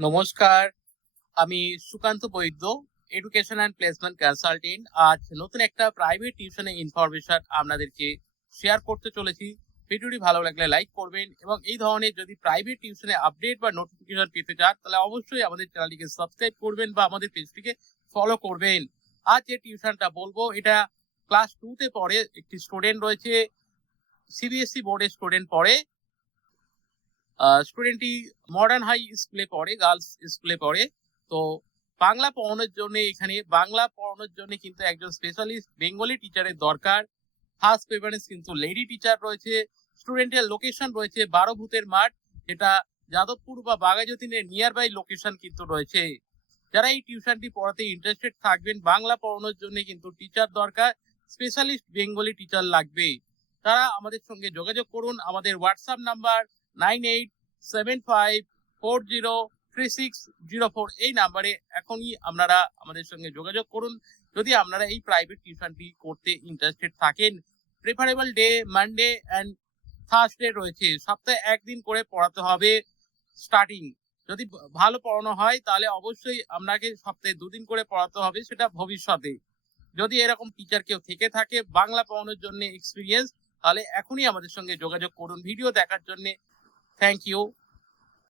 নমস্কার, আমি সুকান্ত বৈদ্য, education and placement consultant. আজ নতুন একটা প্রাইভেট টিউশনের ইনফরমেশন আপনাদেরকে শেয়ার করতে চলেছি। ভিডিওটি ভালো লাগলে লাইক করবেন এবং এই ধরনের যদি প্রাইভেট টিউশনে আপডেট বা নোটিফিকেশন পেতে চান তাহলে অবশ্যই আমাদের চ্যানেলটিকে সাবস্ক্রাইব করবেন বা আমাদের পেজটিকে ফলো করবেন। আজ যে টিউশনটা বলবো এটা ক্লাস 2 তে পড়ে একটি স্টুডেন্ট রয়েছে, সিবিএসই বোর্ডের স্টুডেন্ট পড়ে। স্টুডেন্টটি মডার্ন হাই স্কুলে পড়ে, গার্লস স্কুলে পড়ে। তো বাংলা পড়ানোর জন্য কিন্তু একজন স্পেশালিস্ট বেঙ্গলি টিচারের দরকার। ফার্স্ট প্রেফারেন্স কিন্তু লেডি টিচার রয়েছে। স্টুডেন্টের লোকেশন রয়েছে 12 ভূতের মাঠ, যেটা যাদবপুর বা বাঘাযতীনের নিয়ার বাই লোকেশন কিন্তু রয়েছে। যারা এই টিউশনটি পড়াতে ইন্টারেস্টেড থাকবেন, বাংলা পড়ানোর জন্য কিন্তু টিচার দরকার, স্পেশালিস্ট বেঙ্গলি টিচার লাগবে। তারা আমাদের সঙ্গে যোগাযোগ করুন। আমাদের হোয়াটসঅ্যাপ নাম্বার 9875403604, এই নাম্বারে এখনই আপনারা আমাদের সঙ্গে যোগাযোগ করুন যদি আপনারা এই প্রাইভেট টিউশনটি করতে ইন্টারেস্টেড থাকেন। Preferable day Monday and Thursday রয়েছে, সপ্তাহে একদিন করে পড়াতে হবে। স্টার্টিং যদি ভালো পড়ানো হয় তাহলে অবশ্যই আপনাকে সপ্তাহে 2 দিন করে পড়াতে হবে, সেটা ভবিষ্যতে। যদি এরকম টিচার কেউ থেকে থাকে বাংলা পড়ানোর জন্য এক্সপিরিয়েন্স, তাহলে এখনই আমাদের সঙ্গে যোগাযোগ করুন। ভিডিও দেখার জন্য থ্যাংক ইউ।